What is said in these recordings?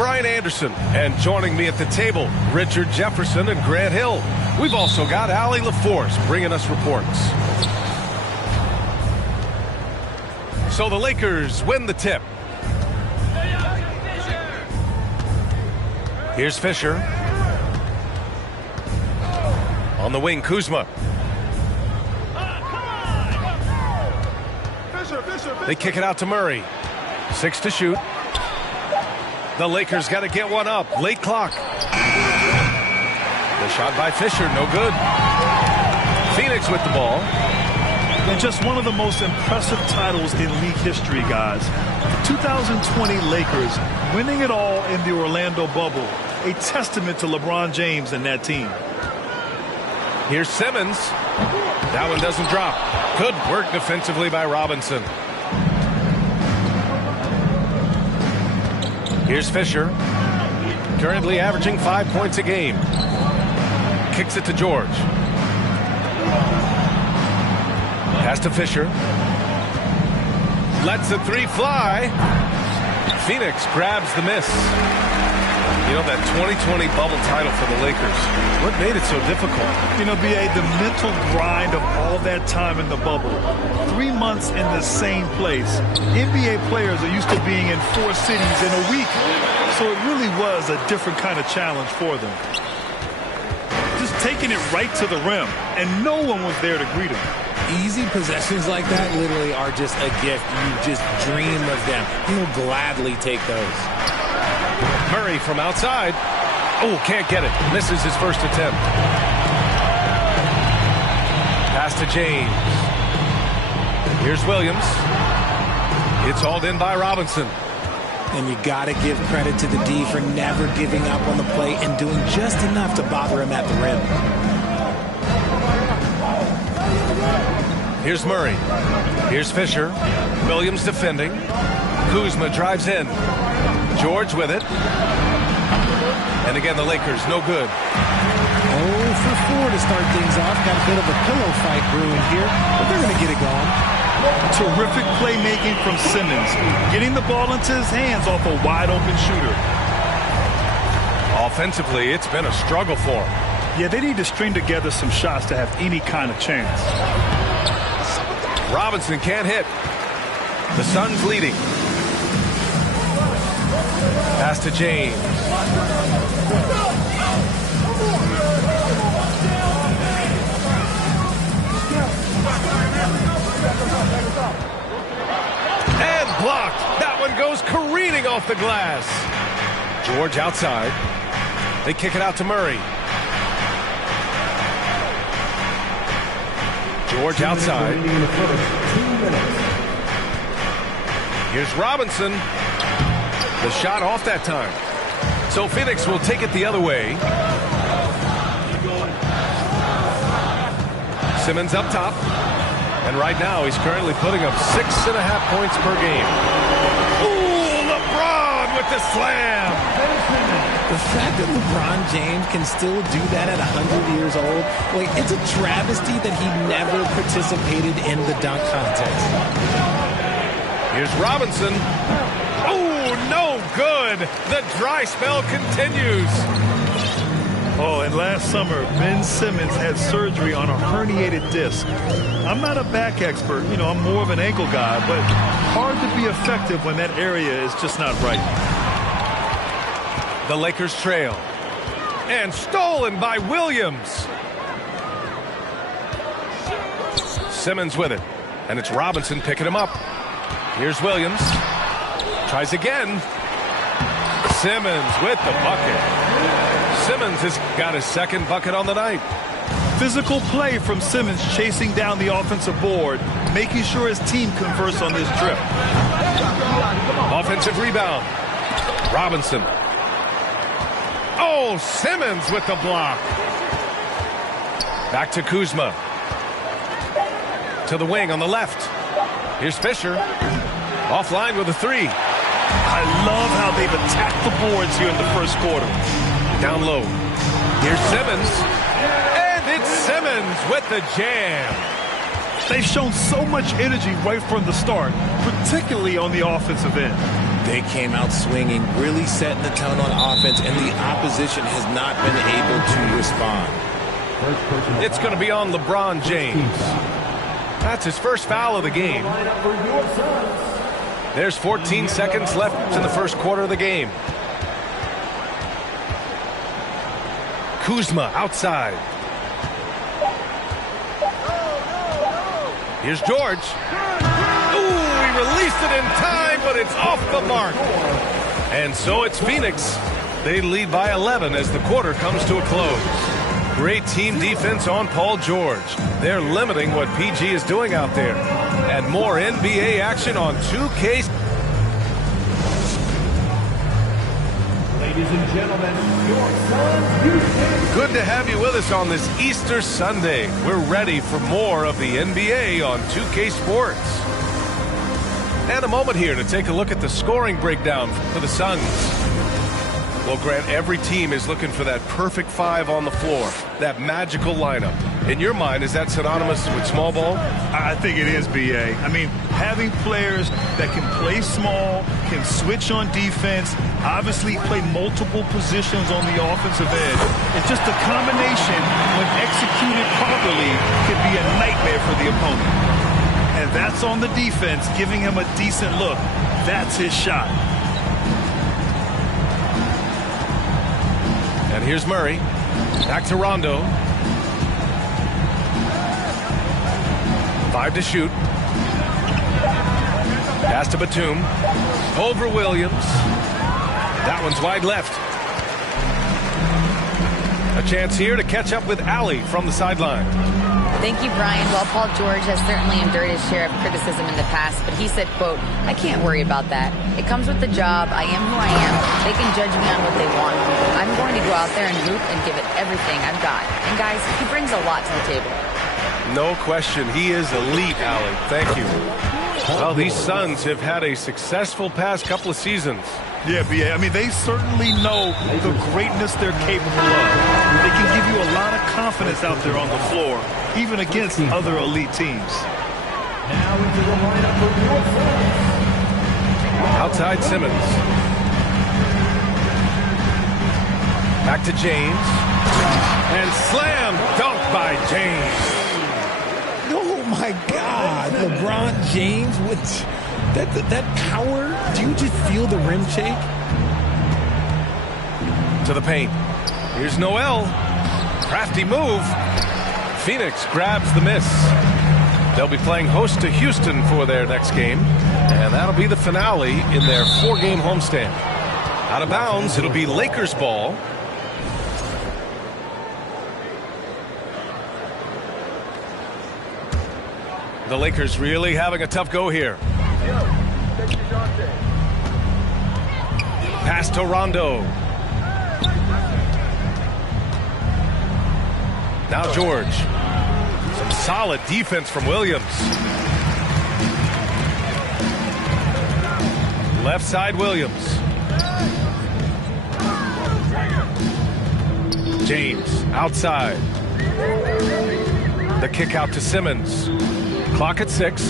Brian Anderson, and joining me at the table, Richard Jefferson and Grant Hill. We've also got Allie LaForce bringing us reports. So the Lakers win the tip. Here's Fisher. On the wing, Kuzma. They kick it out to Murray. 6 to shoot. The Lakers got to get one up. Late clock. The shot by Fisher, no good. Phoenix with the ball. And just one of the most impressive titles in league history, guys. The 2020 Lakers winning it all in the Orlando bubble. A testament to LeBron James and that team. Here's Simmons. That one doesn't drop. Good work defensively by Robinson. Here's Fisher. Currently averaging 5 points a game. Kicks it to George. Pass to Fisher. Lets the three fly. Phoenix grabs the miss. You know, that 2020 bubble title for the Lakers, what made it so difficult? You know, B.A., the mental grind of all that time in the bubble. 3 months in the same place. NBA players are used to being in 4 cities in a week. So it really was a different kind of challenge for them. Just taking it right to the rim, and no one was there to greet him. Easy possessions like that literally are just a gift. You just dream of them. He'll gladly take those. Murray from outside. Oh, can't get it. Misses his first attempt. Pass to James. Here's Williams. It's hauled in by Robinson. And you got to give credit to the D for never giving up on the play and doing just enough to bother him at the rim. Here's Murray. Here's Fisher. Williams defending. Kuzma drives in. George with it. And again, the Lakers, no good. 0 for 4 to start things off. Got a bit of a pillow fight brewing here, but they're going to get it going. Terrific playmaking from Simmons. Getting the ball into his hands off a wide-open shooter. Offensively, it's been a struggle for him. Yeah, they need to string together some shots to have any kind of chance. Robinson can't hit. The Suns leading. Pass to James. And blocked. That one goes careening off the glass. George outside. They kick it out to Murray. George outside. Here's Robinson. The shot off that time. So Phoenix will take it the other way. Simmons up top. And right now he's currently putting up 6.5 points per game. Ooh, LeBron with the slam. The fact that LeBron James can still do that at 100 years old, like, it's a travesty that he never participated in the dunk contest. Here's Robinson. Oh, no good. The dry spell continues. Oh, and last summer, Ben Simmons had surgery on a herniated disc. I'm not a back expert. You know, I'm more of an ankle guy, but hard to be effective when that area is just not right. The Lakers trail. And stolen by Williams. Simmons with it. And it's Robinson picking him up. Here's Williams. Tries again. Simmons with the bucket. Simmons has got his second bucket on the night. Physical play from Simmons chasing down the offensive board, making sure his team converts on this trip. Offensive rebound. Robinson. Oh, Simmons with the block. Back to Kuzma. To the wing on the left. Here's Fisher. Offline with a three. I love how they've attacked the boards here in the first quarter. Down low. Here's Simmons. And it's Simmons with the jam. They've shown so much energy right from the start, particularly on the offensive end. They came out swinging, really setting the tone on offense, and the opposition has not been able to respond. It's going to be on LeBron James. That's his first foul of the game. There's 14 seconds left in the first quarter of the game. Kuzma outside. Here's George. Ooh, he released it in time, but it's off the mark. And so it's Phoenix. They lead by 11 as the quarter comes to a close. Great team defense on Paul George. They're limiting what PG is doing out there. And more NBA action on 2K. Ladies and gentlemen, your Suns Houston. Good to have you with us on this Easter Sunday. We're ready for more of the NBA on 2K Sports. And a moment here to take a look at the scoring breakdown for the Suns. Well, Grant, every team is looking for that perfect five on the floor, that magical lineup. In your mind, is that synonymous with small ball? I think it is, B.A. I mean, having players that can play small, can switch on defense, obviously play multiple positions on the offensive end. It's just a combination, when executed properly, can be a nightmare for the opponent. And that's on the defense, giving him a decent look. That's his shot. And here's Murray. Back to Rondo. 5 to shoot. Pass to Batum. Over Williams. That one's wide left. A chance here to catch up with Allie from the sideline. Thank you, Brian. Well, Paul George has certainly endured his share of criticism in the past, but he said, quote, "I can't worry about that. It comes with the job. I am who I am. They can judge me on what they want. I'm going to go out there and hoop and give it everything I've got." And guys, he brings a lot to the table. No question. He is elite, Allie. Thank you. Well, these Suns have had a successful past couple of seasons. Yeah, B.A. I mean, they certainly know the greatness they're capable of. They can give you a lot of confidence out there on the floor, even against other elite teams. Now into the lineup for your Suns. Outside Simmons. Back to James. And slam dunk by James. Oh, my God. LeBron James with that power. Do you just feel the rim shake? To the paint. Here's Noel. Crafty move. Phoenix grabs the miss. They'll be playing host to Houston for their next game. And that'll be the finale in their 4-game homestand. Out of bounds, it'll be Lakers ball. The Lakers really having a tough go here. Pass to Rondo. Now George. Some solid defense from Williams. Left side Williams. James outside. The kick out to Simmons. Clock at 6.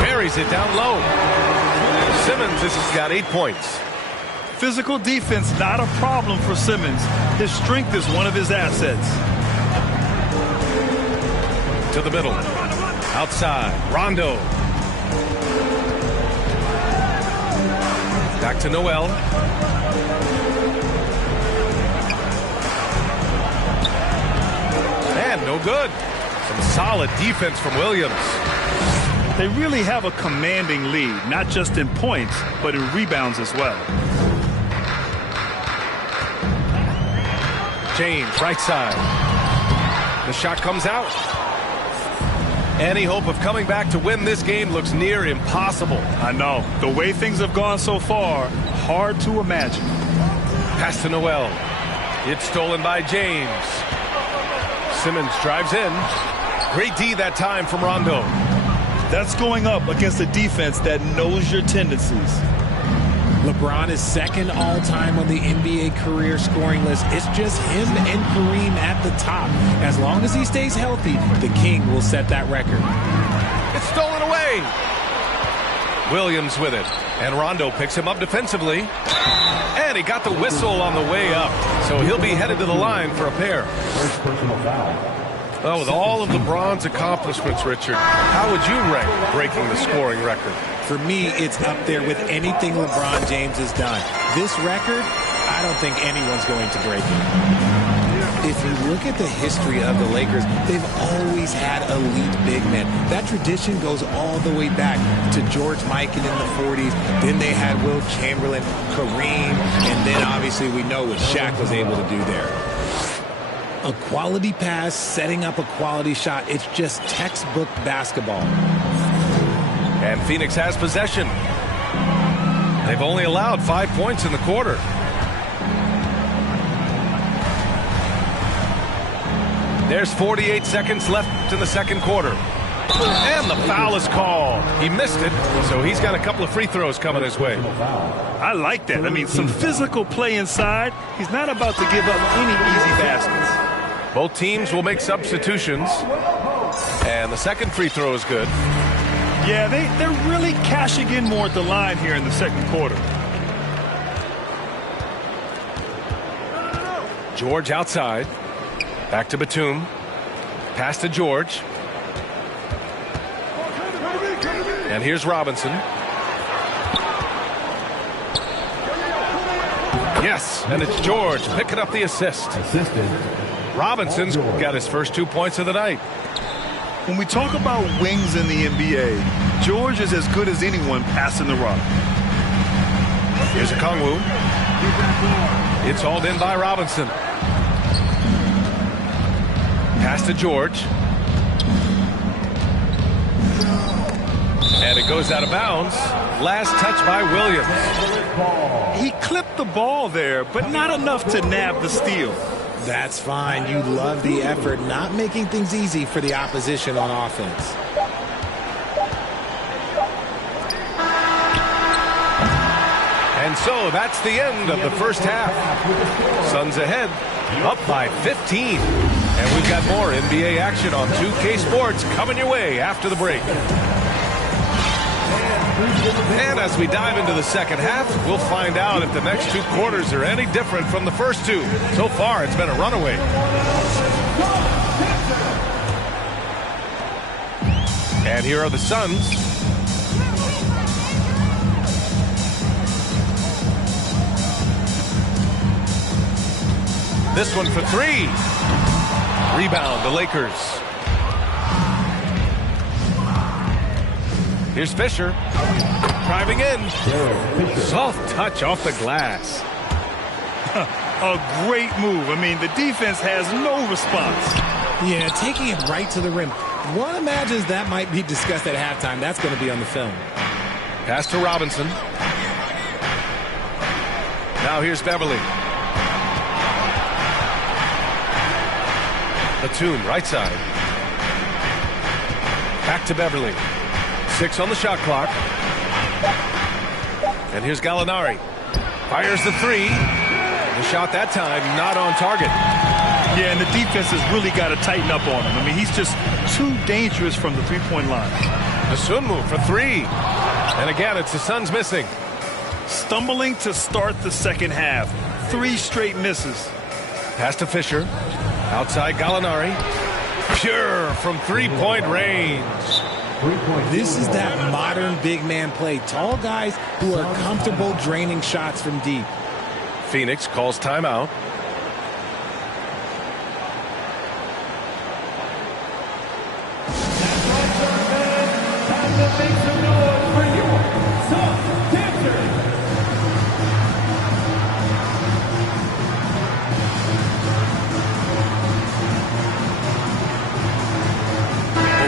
Buries it down low. Simmons has got 8 points. Physical defense, not a problem for Simmons. His strength is one of his assets. To the middle. Outside. Rondo. Back to Noel. And no good. Some solid defense from Williams. They really have a commanding lead, not just in points, but in rebounds as well. James, right side. The shot comes out. Any hope of coming back to win this game looks near impossible. I know. The way things have gone so far, hard to imagine. Pass to Noel. It's stolen by James. Simmons drives in. Great D that time from Rondo. That's going up against a defense that knows your tendencies. LeBron is second all-time on the NBA career scoring list. It's just him and Kareem at the top. As long as he stays healthy, the King will set that record. It's stolen away. Williams with it. And Rondo picks him up defensively. And he got the whistle on the way up. So he'll be headed to the line for a pair. First personal foul. Well, with all of LeBron's accomplishments, Richard, how would you rank breaking the scoring record? For me, it's up there with anything LeBron James has done. This record, I don't think anyone's going to break it. If you look at the history of the Lakers, they've always had elite big men. That tradition goes all the way back to George Mikan in the 40s. Then they had Wilt Chamberlain, Kareem, and then obviously we know what Shaq was able to do there. A quality pass, setting up a quality shot. It's just textbook basketball. And Phoenix has possession. They've only allowed 5 points in the quarter. There's 48 seconds left in the second quarter. And the foul is called. He missed it, so he's got a couple of free throws coming his way. I like that. I mean, some physical play inside. He's not about to give up any easy baskets. Both teams will make substitutions. And the second free throw is good. Yeah, they're really cashing in more at the line here in the second quarter. George outside. Back to Batum. Pass to George. And here's Robinson. Yes, and it's George picking up the assist. Robinson's got his first 2 points of the night. When we talk about wings in the NBA, George is as good as anyone passing the rock. Here's a Kongwu. It's hauled in by Robinson. Pass to George. And it goes out of bounds. Last touch by Williams. He clipped the ball there, but not enough to nab the steal. That's fine. You love the effort, not making things easy for the opposition on offense. And so that's the end of the first half. Suns ahead, up by 15. And we've got more NBA action on 2K Sports coming your way after the break. And as we dive into the second half, we'll find out if the next 2 quarters are any different from the first 2. So far, it's been a runaway. And here are the Suns. This one for 3. Rebound, the Lakers. Here's Fisher. Driving in. Soft touch off the glass. A great move. I mean, the defense has no response. Yeah, taking it right to the rim. One imagines that might be discussed at halftime. That's going to be on the film. Pass to Robinson. Now here's Beverly. Batum, right side. Back to Beverly. 6 on the shot clock. And here's Gallinari. Fires the 3. The shot that time not on target. Yeah, and the defense has really got to tighten up on him. I mean, he's just too dangerous from the three-point line. The Sunmu for 3. And again, it's the Suns missing. Stumbling to start the second half. 3 straight misses. Pass to Fisher. Outside Gallinari. Pure from 3-point range. This is that modern big man play. Tall guys who are comfortable draining shots from deep. Phoenix calls timeout.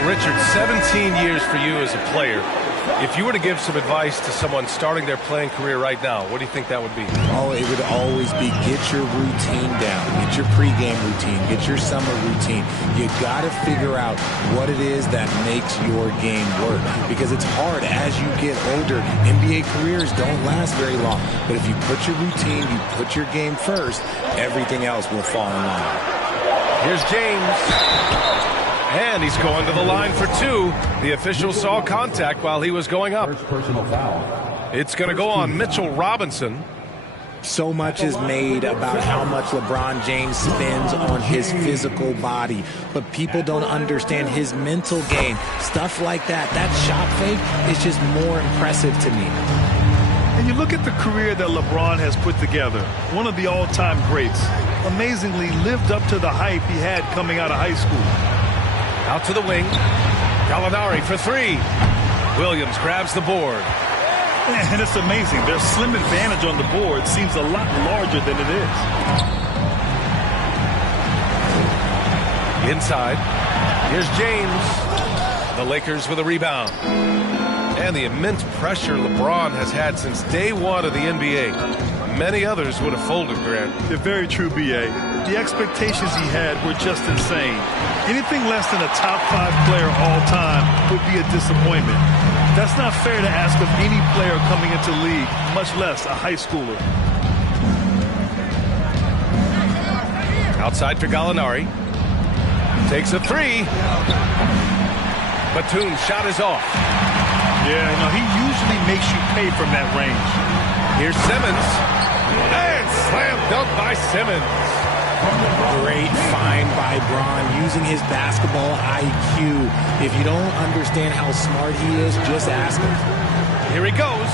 Richard, 17 years for you as a player. If you were to give some advice to someone starting their playing career right now, what do you think that would be? Oh, it would always be get your routine down. Get your pregame routine. Get your summer routine. You got to figure out what it is that makes your game work. Because it's hard as you get older. NBA careers don't last very long. But if you put your routine, you put your game first, everything else will fall in line. Here's James. And he's going to the line for two. The official saw contact while he was going up. First personal foul. It's going to go on Mitchell Robinson. So much is made about how much LeBron James spends on his physical body, but people don't understand his mental game. Stuff like that, that shot fake is just more impressive to me. And you look at the career that LeBron has put together, one of the all-time greats, amazingly lived up to the hype he had coming out of high school. Out to the wing. Gallinari for three. Williams grabs the board. And it's amazing. Their slim advantage on the board seems a lot larger than it is. Inside. Here's James. The Lakers with a rebound. And the immense pressure LeBron has had since day one of the NBA. Many others would have folded, Grant. They're very true, B.A. The expectations he had were just insane. Anything less than a top 5 player all time would be a disappointment. That's not fair to ask of any player coming into the league, much less a high schooler. Outside for Gallinari. Takes a three. Batum's shot is off. Yeah, he usually makes you pay from that range. Here's Simmons. And slam dunk by Simmons. Great find by Bron, using his basketball IQ. If you don't understand how smart he is, just ask him. Here he goes.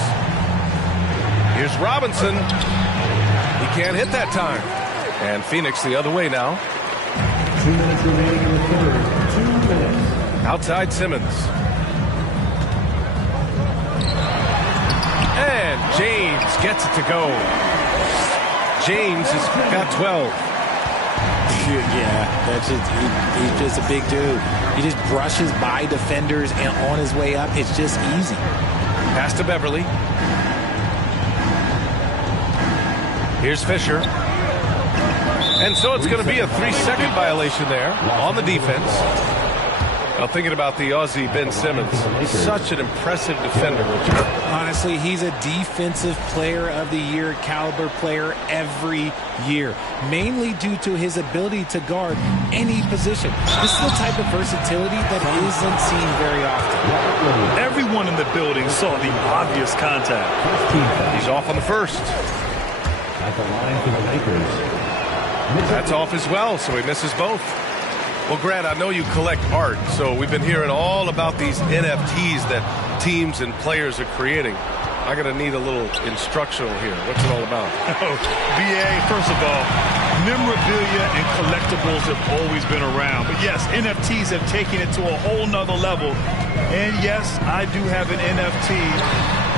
Here's Robinson. He can't hit that time. And Phoenix the other way now. 2 minutes remaining in the third. 2 minutes. Outside Simmons. And James gets it to go. James has got 12. Yeah, that's just, he's just a big dude. He just brushes by defenders and on his way up, it's just easy. Pass to Beverly. Here's Fisher. And so it's going to be a 3-second violation there on the defense. Now thinking about the Aussie Ben Simmons, such an impressive defender. Honestly, he's a defensive player of the year caliber player every year, mainly due to his ability to guard any position. This is the type of versatility that isn't seen very often. Everyone in the building saw the obvious contact. He's off on the first. At the line for the Lakers. That's off as well, so he misses both. Well, Grant, I know you collect art, so we've been hearing all about these NFTs that teams and players are creating. I'm going to need a little instructional here. What's it all about? B.A., first of all, memorabilia and collectibles have always been around. But yes, NFTs have taken it to a whole nother level. And yes, I do have an NFT.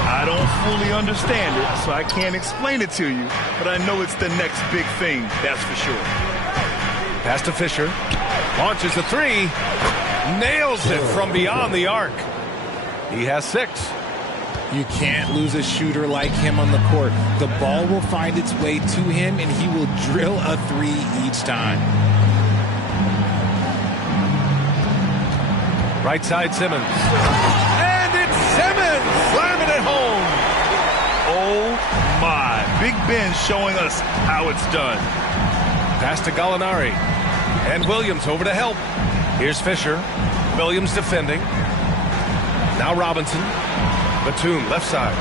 I don't fully understand it, so I can't explain it to you. But I know it's the next big thing, that's for sure. Pass to Fisher. Launches the three. Nails it from beyond the arc. He has 6. You can't lose a shooter like him on the court. The ball will find its way to him, and he will drill a 3 each time. Right side Simmons. And it's Simmons slamming it home. Oh, my. Big Ben showing us how it's done. Pass to Gallinari. And Williams over to help. Here's Fisher. Williams defending. Now Robinson. Batum left side.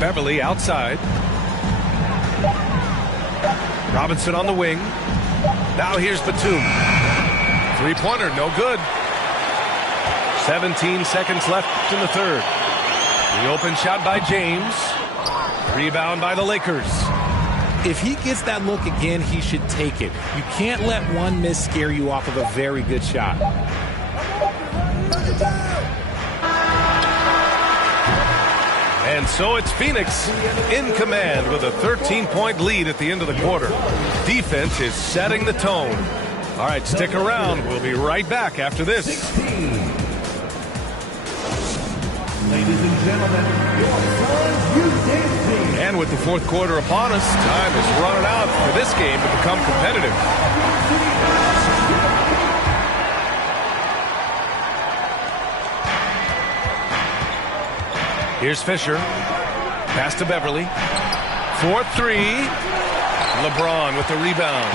Beverly outside. Robinson on the wing. Now here's Batum. 3-pointer, no good. 17 seconds left in the third. The open shot by James. Rebound by the Lakers. If he gets that look again, he should take it. You can't let one miss scare you off of a very good shot. And so it's Phoenix in command with a 13-point lead at the end of the quarter. Defense is setting the tone. All right, stick around. We'll be right back after this. 16. Ladies and gentlemen, your Suns U-Dance team. And with the fourth quarter upon us, time is running out for this game to become competitive. Here's Fisher. Pass to Beverly. 4-3. LeBron with the rebound.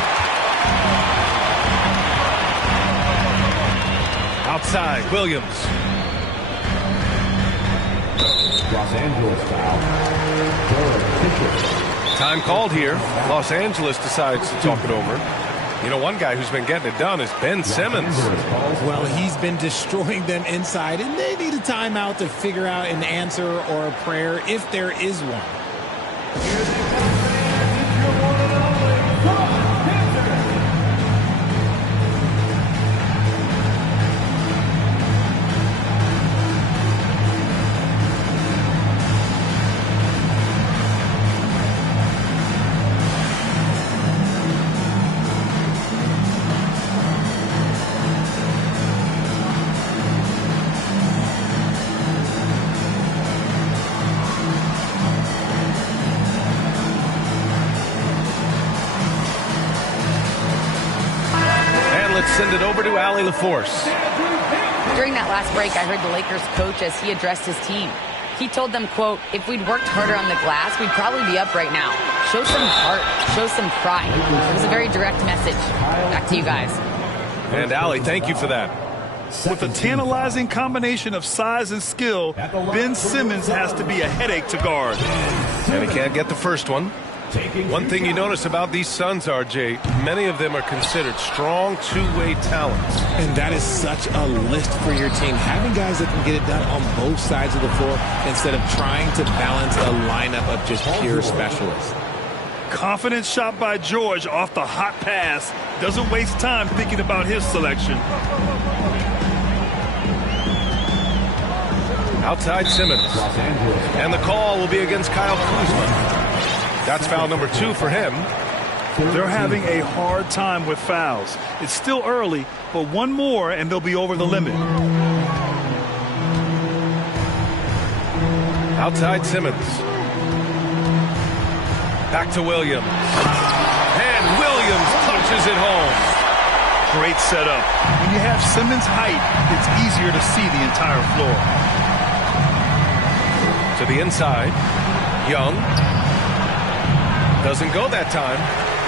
Outside, Williams. Los Angeles foul. Time called here. Los Angeles decides to talk it over. You know, one guy who's been getting it done is Ben Simmons. Well, he's been destroying them inside, and they need a timeout to figure out an answer or a prayer if there is one. Send it over to Allie LaForce. During that last break, I heard the Lakers coach as he addressed his team. He told them, quote, if we'd worked harder on the glass, we'd probably be up right now. Show some heart, show some pride. It was a very direct message. Back to you guys. And Allie, thank you for that. With a tantalizing combination of size and skill, Ben Simmons has to be a headache to guard. And he can't get the first one. One thing you notice about these Suns, RJ, many of them are considered strong two-way talents. And that is such a list for your team. Having guys that can get it done on both sides of the floor instead of trying to balance a lineup of just pure specialists. Confident shot by George off the hot pass. Doesn't waste time thinking about his selection. Outside Simmons. And the call will be against Kyle Kuzma. That's foul number 2 for him. They're having a hard time with fouls. It's still early, but one more and they'll be over the limit. Outside Simmons. Back to Williams. And Williams punches it home. Great setup. When you have Simmons' height, it's easier to see the entire floor. To the inside. Young. Doesn't go that time.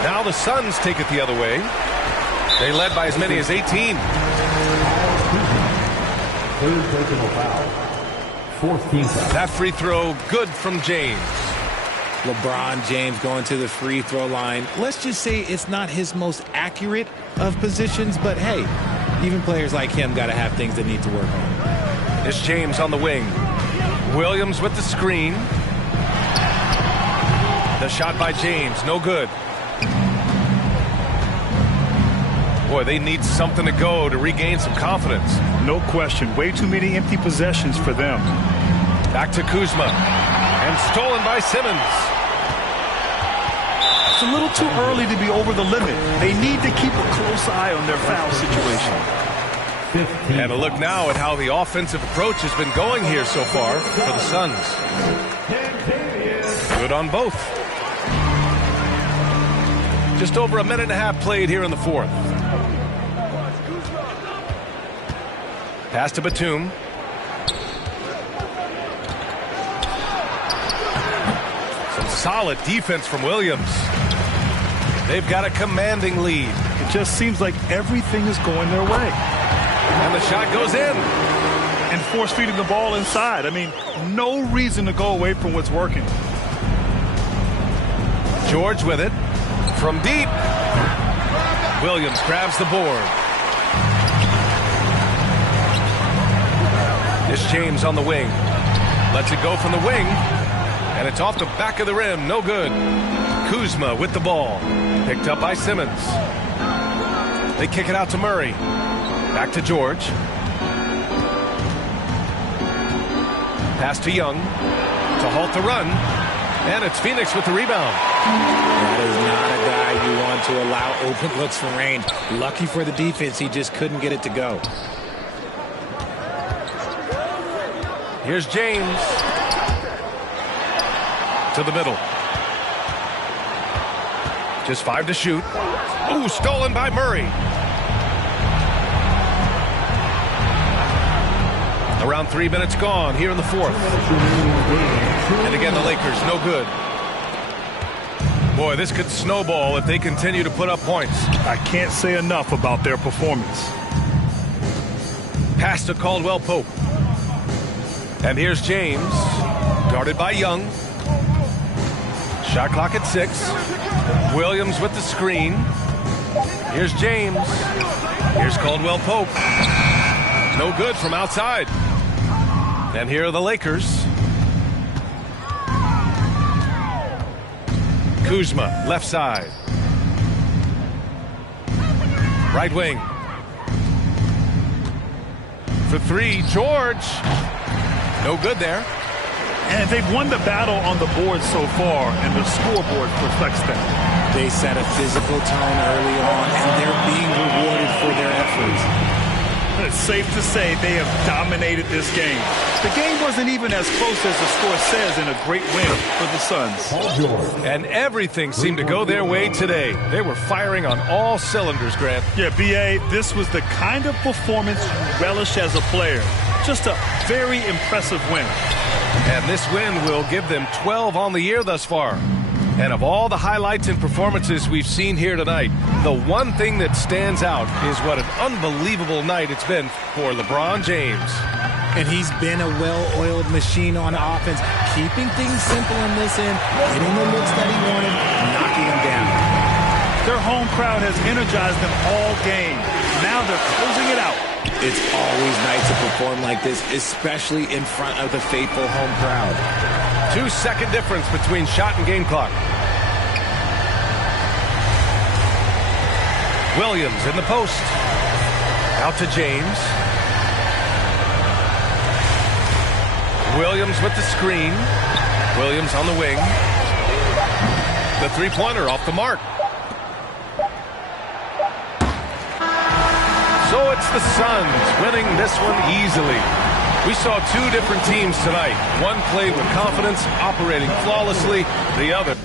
Now the Suns take it the other way. They led by as many as 18. Third personal foul. 4th team foul. That free throw good from James. LeBron James going to the free throw line. Let's just say it's not his most accurate of positions, but hey, even players like him got to have things that need to work on. It's James on the wing. Williams with the screen. The shot by James, no good. Boy, they need something to go to regain some confidence. No question. Way too many empty possessions for them. Back to Kuzma. And stolen by Simmons. It's a little too early to be over the limit. They need to keep a close eye on their foul situation. 15. And a look now at how the offensive approach has been going here so far for the Suns. Good on both. Just over a minute and a half played here in the fourth. Pass to Batum. Some solid defense from Williams. They've got a commanding lead. It just seems like everything is going their way. And the shot goes in. And force feeding the ball inside. I mean, no reason to go away from what's working. George with it. From deep. Williams grabs the board. It's James on the wing. Lets it go from the wing. And it's off the back of the rim. No good. Kuzma with the ball. Picked up by Simmons. They kick it out to Murray. Back to George. Pass to Young. To halt the run. And it's Phoenix with the rebound. That is not a guy you want to allow open looks from range. Lucky for the defense, he just couldn't get it to go. Here's James. To the middle. Just 5 to shoot. Ooh, stolen by Murray. Around 3 minutes gone here in the fourth. And again, the Lakers, no good. Boy, this could snowball if they continue to put up points. I can't say enough about their performance. Pass to Caldwell Pope. And here's James, guarded by Young. Shot clock at 6. Williams with the screen. Here's James. Here's Caldwell Pope. No good from outside. And here are the Lakers. Kuzma, left side. Right wing. For 3, George. No good there. And they've won the battle on the board so far, and the scoreboard reflects that. They set a physical tone early on, and they're being rewarded for their efforts. It's safe to say they have dominated this game. The game wasn't even as close as the score says in a great win for the Suns. And everything seemed to go their way today. They were firing on all cylinders, Grant. Yeah, B.A., this was the kind of performance you relish as a player. Just a very impressive win. And this win will give them 12 on the year thus far. And of all the highlights and performances we've seen here tonight, the one thing that stands out is what an unbelievable night it's been for LeBron James. And he's been a well-oiled machine on offense, keeping things simple in this end, getting the looks that he wanted, knocking them down. Their home crowd has energized them all game. Now they're closing it out. It's always nice to perform like this, especially in front of the faithful home crowd. 2-second difference between shot and game clock. Williams in the post. Out to James. Williams with the screen. Williams on the wing. The three-pointer off the mark. So it's the Suns winning this one easily. We saw 2 different teams tonight. One played with confidence, operating flawlessly. The other